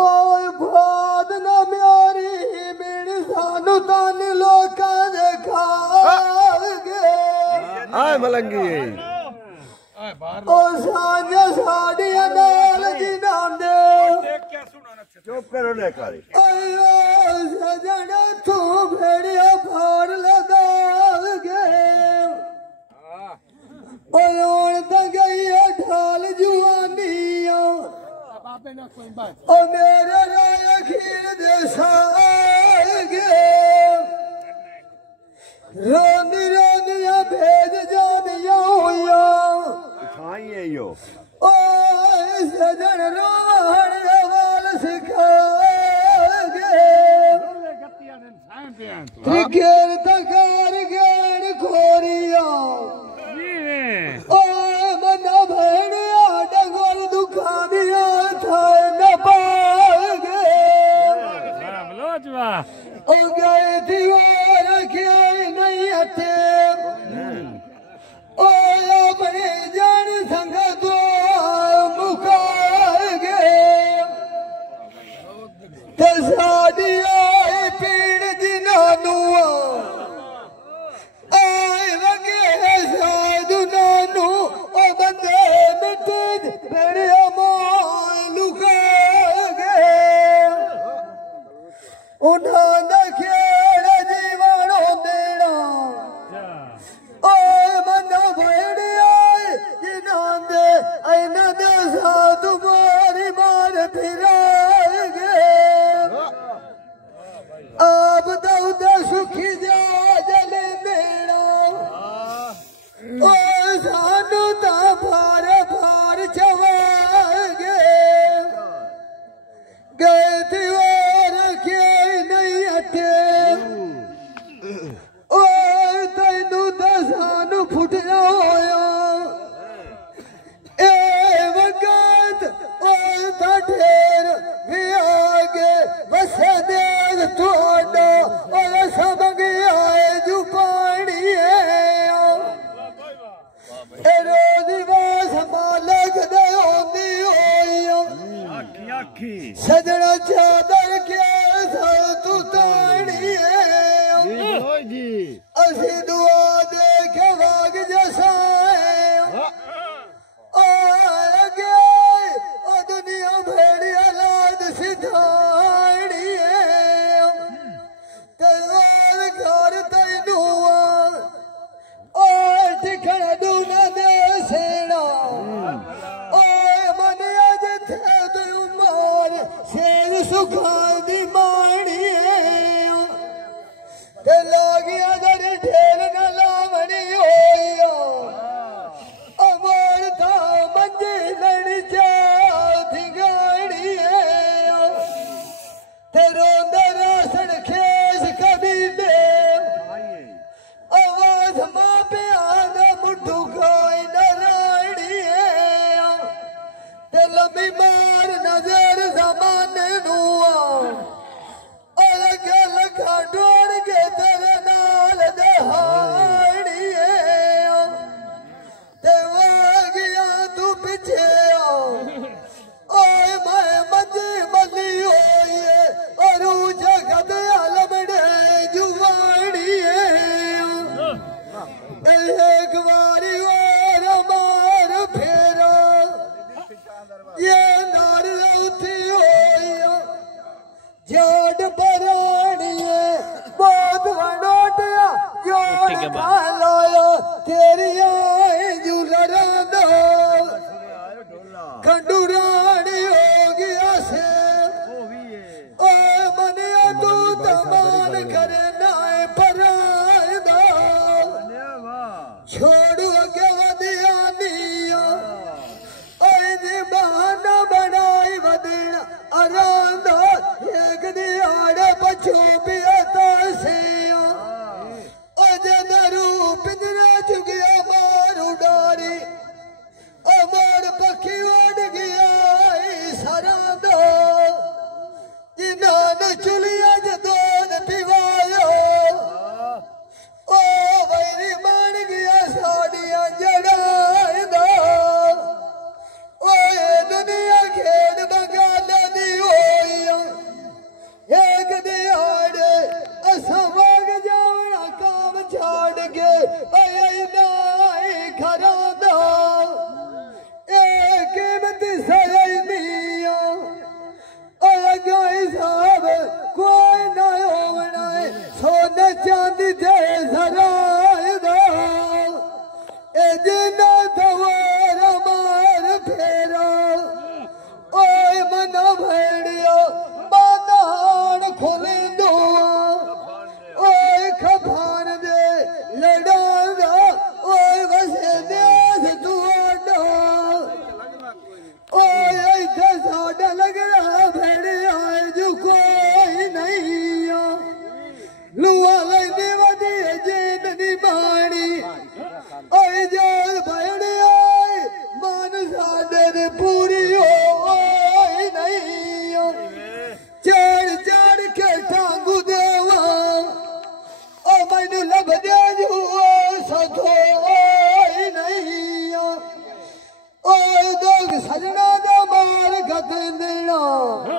ओए भाद ना म्यारी मेरी सानू तन लोकां दे खागे आए मलंगी ओ सांझ साड़ियां नाल जिन्हां दे चुप करो ले कारी ओए सजन तू भेड़िया फाड़ लगागे ओए हुण तां गई है ढाल जुआनियां ओ मेरे राय अखीर दे सागे रोंदी रोंदियां भेज जादियां होइयां खाई है यो ओ सजन रोहण वाल सिखागे त्रिकेर तकार गैन खोरिया ओ मना भेड़िया डंगोल दुखा दिया थाए न पागे ओ गए थी वो रखिया नहीं हटे ओ अपनी जान संग दो मुकागे ते साडी आई पीड़ जिन्हां आए वगे साधु नानू ओ बंदे मिटे भेड़िया मोय लुकागे उन्हां दा खेड़ जीवन देना ओए मना भेड़िया जिन्हां दे इन्हां दे साधु मारी मार फिरागे आप दौदा सुखी जा जले देना ओ सानू ता भार भार चवागे गए थी वो रखे नहीं हटे ओ तैनू ता सानू फुट होया ए वक्त ओ ता ढेर भी आगे वसे देग तोड़ा और सब आए जू पानी ए रोजी वास मालक दे होंदी होइया सजना चादर के सर तू तानी जी असी दुआ देखे वाग जैसा आगे ओ दुनिया भेड़िया लाद सिधानी तेवार घर तैनू ओ ठिकण दूना दे सेना ओ मनिया जिथे तू मार शेर सुखा दी माणी ते लागिया दर ढेर न लावणी होइया अमर था मंजी लड़ी चाथी गाड़ी ते रोंदा रासण खेस कभी दे आवाज मां प्याद मुठू खाई न राड़ी ते लंबी मार नजर जमाने नुआ अलगे लखा डोर के तेरे नाल दहाड़ी ते वागिया तू पीछे ओए मैं मजी मली होई और जगत अलमड़े जुवाड़ी एक बारी और मार फेरा ये नार उठी होई जाट परानी बहुत वनोटिया जोड़ लाया तेरी आए झूलरा दो खंडू रानी हो गया से ओ मनिया तू तमान करे नाए पराए दो छोड़ू अगे वधिया निया ओए जी बहाना बनाई वदना अरांदो एक दिहाड़े पछू पिया तो सिया ओ जदरू पिंजरा चुगिया मिलना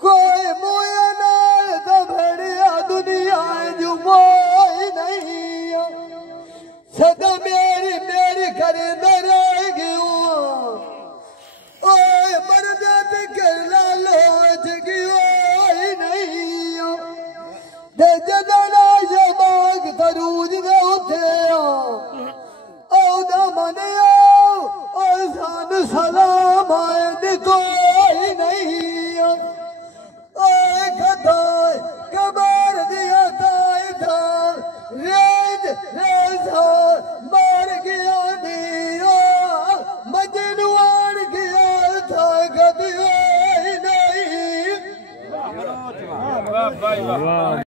कोई मुए नाल तो भेड़िया दुनिया जो मोई नहीं सदा मेरी मेरी खरीद रहेगी ओए मर्द कर लालोच की ओई नहीं दे जदना जमाग तरूज दे उठे ओ दा मने ओ सान सलाम आए दी कोई नहीं ओए खदाए कबर दिया ताई था रेज रेजा मार गया दिया मजनून गया था कभी नहीं वाह भाई वाह